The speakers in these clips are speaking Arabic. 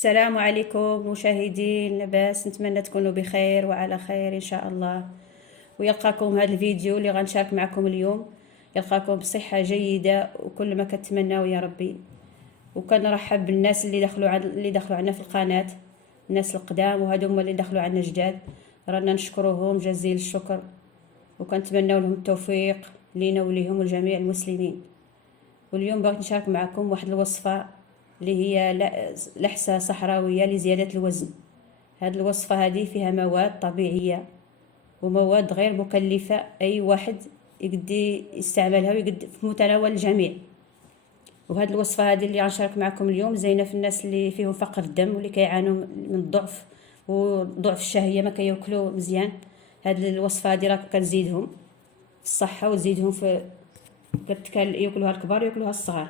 السلام عليكم مشاهدين لاباس، نتمنى تكونوا بخير وعلى خير ان شاء الله. ويلقاكم هذا الفيديو اللي غنشارك معكم اليوم يلقاكم بصحة جيدة وكل ما كتمناو يا ربي. وكنرحب بالناس اللي دخلوا عنا في القناة، الناس القدام وهذوما اللي دخلوا عنا جداد، رانا نشكرهم جزيل الشكر وكنتمناو لهم التوفيق لينا وليهم ولجميع المسلمين. واليوم بغيت نشارك معكم واحد الوصفة اللي هي لحسة صحراوية لزيادة الوزن. هاد الوصفة هذه فيها مواد طبيعية ومواد غير مكلفة، أي واحد يقدر يستعملها ويقدر في متناول الجميع. وهاد الوصفة هذه اللي غنشارك معكم اليوم زينة في الناس اللي فيهم فقر الدم واللي كيعانوا من الضعف وضعف الشهية، ما كياكلوا مزيان. هاد الوصفة هذه راه كتزيدهم في الصحة وتزيدهم في ياكلوها الكبار وياكلوها الصغار.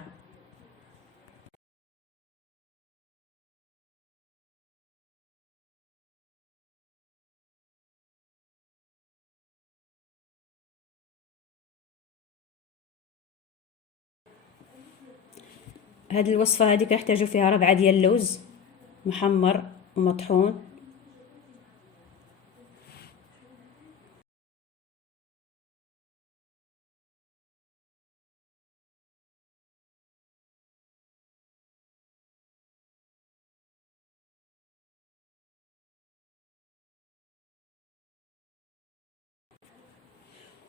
هاد الوصفة هذه كنحتاجو فيها 4 ديال اللوز محمر ومطحون،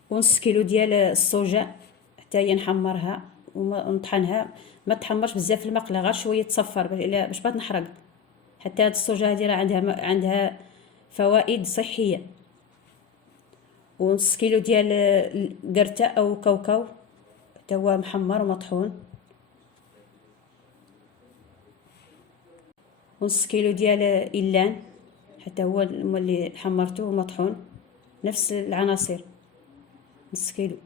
ونص كيلو ديال الصوجة حتى هي نحمرها ونطحنها. ما تحمرش بزاف في المقله، غير شويه تصفر باش ما تنحرق. حتى هاد الصوجة هذه راه عندها فوائد صحيه. ونص كيلو ديال القرته او كاوكاو حتى هو محمر ومطحون. ونص كيلو ديال إلان حتى هو اللي حمرته ومطحون، نفس العناصر نص كيلو.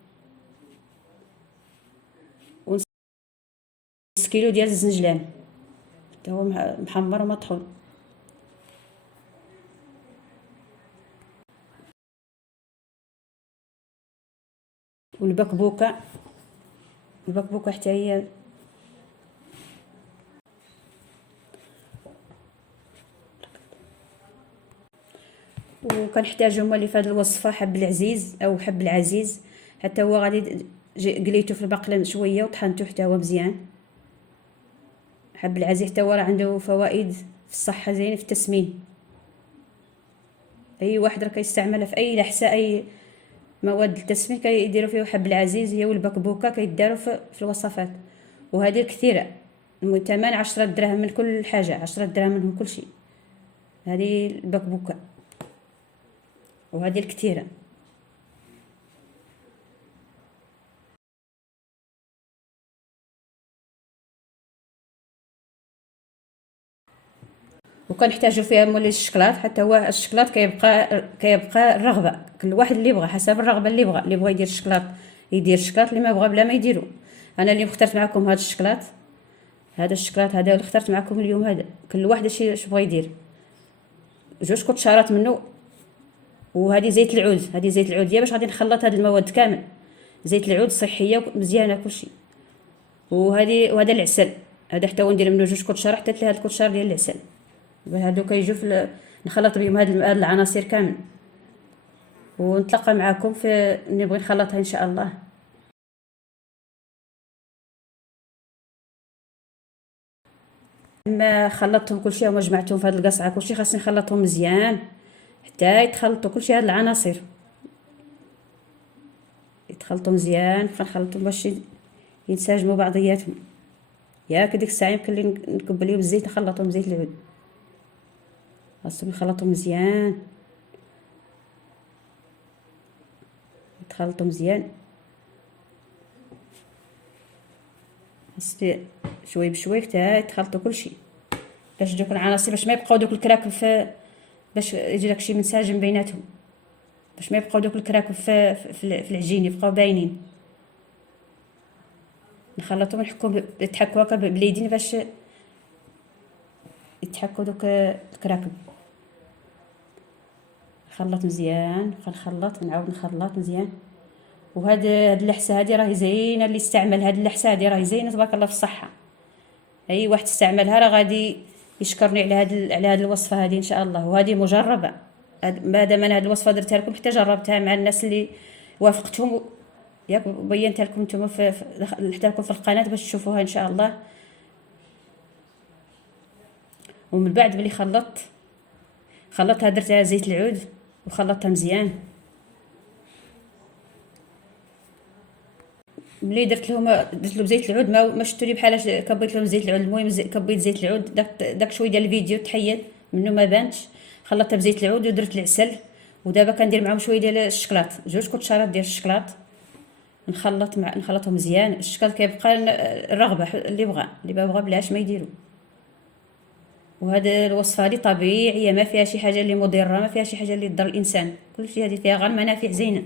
ونص كيلو ديال الزنجلان حتى هو محمر ومطحون. والبكبوكه حتى هي. وكنحتاجو هما اللي في هذه الوصفه حب العزيز او حب العزيز، حتى هو غادي قليته في المقله شويه وطحنته حتى هو مزيان. حب العزيز حتى هو راه عنده فوائد في الصحه، زين في التسمين. اي واحد راه كيستعملها في اي لحسه، اي مواد التسمين كيديروا فيه حب العزيز هي والبكبوكه كيداروا في الوصفات. وهذه كثيره، الثمن 10 دراهم من كل حاجه، 10 دراهم منهم كل شيء. هذه البكبوكه وهذه الكثيره. وكنحتاجو فيها مولي الشكلاط، حتى هو الشكلاط كيبقى الرغبه، كل واحد اللي بغى حسب الرغبه اللي بغى يدير الشكلاط يدير الشكلاط، اللي ما بغى بلا ما يديرو. انا اللي اخترت معكم هذا الشكلاط، هذا اللي اخترت معكم اليوم. هذا كل واحد اش بغى يدير. 2 كوتشارات منه. وهذه زيت العود، هي باش غادي نخلط هاد المواد كامل. زيت العود صحيه مزيانه كلشي. وهذا العسل، هذا حتى هو ندير منه 2 كوتشار حتى 3 كوتشار ديال العسل. هادو كيجيو نخلط بهم هاد العناصر كامل. ونتلقى معكم في نبغي نخلطها ان شاء الله. اما خلطتهم كلشي وما جمعتهم في هاد القصعه كلشي، خاصني نخلطهم مزيان حتى يتخلطوا كلشي هاد العناصر، يتخلطوا مزيان. كنخلطهم باش ينسجموا بعضياتهم. ياك ديك الساعه يمكن لي نكب عليهم الزيت، نخلطهم زيت العود، خاصهم يخلطوا مزيان، يتخلطوا مزيان. خاصني شوي بشوي حتى يتخلطوا كلشي، باش دوك العناصر باش ما يبقاو دوك الكراكب باش يجي داكشي منسجم بيناتهم، باش ما يبقاو دوك الكراكب في العجين يبقاو باينين. نخلطهم ونحكهم يتحكوا هكا باليدين باش يتحكوا دوك الكراكب. نخلط مزيان، نخلط ونعاود نخلط مزيان. وهاد اللحسه هذه راهي زينه، اللي استعمل هاد اللحسه هذه راهي زينه تبارك الله في الصحه. اي واحد استعملها راه غادي يشكرني على هاد الوصفه هذه ان شاء الله. وهذه مجربه، ما دام انا هاد الوصفه درتها لكم حتى جربتها مع الناس اللي وافقتهم ياك، وبينتها لكم نتوما حتى لكم في القناه باش تشوفوها ان شاء الله. ومن بعد ملي خلطتها درتها زيت العود وخلطتها مزيان. ملي درت له زيت العود ما شفتوا لي بحال كبيت لهم زيت العود. المهم كبيت زيت العود، داك شويه ديال الفيديو تحيد منه ما بانش. خلطتها بزيت العود ودرت العسل، ودابا كندير معاهم شويه ديال الشكلاط، 2 كوتشارات ديال الشكلاط. نخلطهم مزيان. الشكل كيبقى الرغبه اللي بغى بلاش ما يديرو. وهذا الوصفه هذه طبيعيه، ما فيها شي حاجه اللي مضره، ما فيها شي حاجه اللي تضر الانسان، كلشي هذه فيها غير منافع زينه.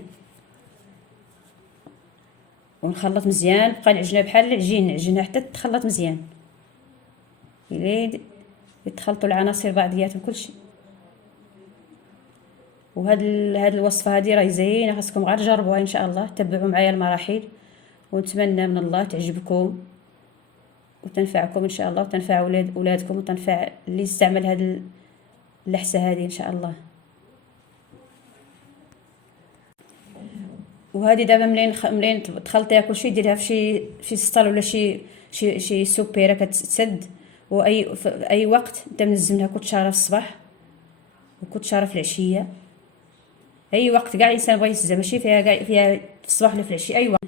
ونخلط مزيان، بقى العجينه بحال العجين، نعجنها حتى تخلط مزيان. يتخلطوا العناصر بعضياتهم كلشي. هاد الوصفه هذه راهي زينه، خاصكم غير تجربوها ان شاء الله. تبعوا معايا المراحل، ونتمنى من الله تعجبكم وتنفعكم ان شاء الله، وتنفع ولادكم، وتنفع اللي يستعمل هاد اللحسه هذه ان شاء الله. وهذه دابا منين تخلطيها كلشي ديريها في سطل ولا شي سوبيره كتسد. في اي وقت انت منزل منها كوتشاره في الصباح وكوتشاره في العشيه. اي وقت كاع الانسان بغى يسزها، ماشي فيها في الصباح ولا في العشيه، اي وقت.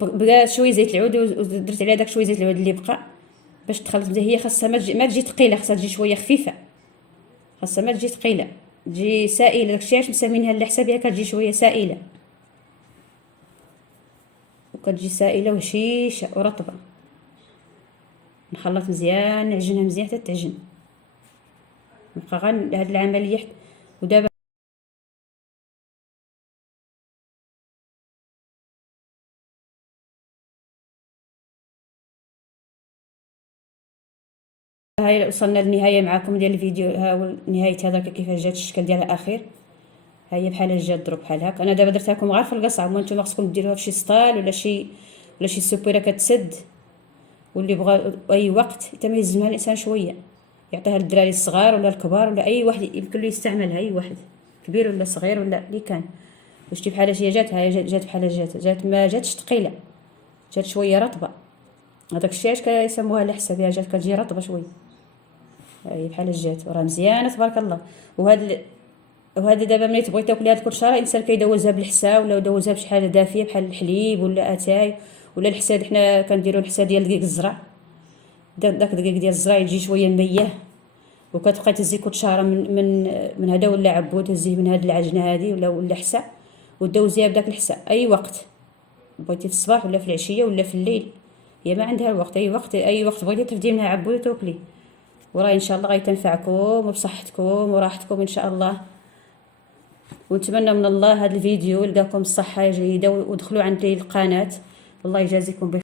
بقى شويه زيت العود ودرت عليها داك شويه زيت العود اللي بقى باش تخلط مزيان. هي خاصها ما تجي ثقيله، خاصها تجي شويه خفيفه، خاصها ما تجي ثقيله، تجي سائله. داكشي علاش مسمينها اللحسه بها، كتجي شويه سائله، وكتجي سائله وهشيشه ورطبه. نخلط مزيان، نعجنها مزيان حتى تعجن. نبقى غير هاد العمليه. ودابا هاي وصلنا للنهايه معكم ديال الفيديو. ها هو نهايه هذاك كيفاش جات الشكل ديالها الاخير. ها هي بحال جات دروك بحال هكا. انا دابا درتها لكم غير في القصعه، وانتم خصكم ديروها في شي سطال ولا شي سوبيره كتسد. واللي بغى اي وقت يتميز منها الانسان شويه، يعطيها للدراري الصغار ولا الكبار ولا اي واحد يمكن له يستعملها، اي واحد كبير ولا صغير ولا اللي كان. شتي بحال هي جات بحال جات ما جاتش ثقيله، جات شويه رطبه. هذاك الشيء علاش كيسموها لحسه بها، جات كتجي رطبه شويه. هي بحال جات وراه مزيانه تبارك الله. وهذا دابا ملي تبغي تاكلي هاد الكرشاره، الانسان كيدوزها بالحسا ولا يدوزها بشي حاجه دافيه بحال الحليب ولا اتاي ولا الحسا. حنا كنديروا الحسا ديال دقيق الزرع، داك الدقيق ديال الزرع يجي شويه ميه، وكتبقاي تهزي كرشاره من هذا ولا عبود، تهزيه من هاد العجنه هذه ولا حسا، ودوزيها بداك الحسا اي وقت بغيتي، في الصباح ولا في العشيه ولا في الليل. هي ما عندها الوقت، اي وقت بغيتي تفدي منها عبود وتاكلي. وراي ان شاء الله غيتنفعكم وبصحتكم وراحتكم ان شاء الله. ونتمنى من الله هذا الفيديو يلقاكم الصحه جيده، ودخلوا عندي القناه. الله يجازيكم بخير.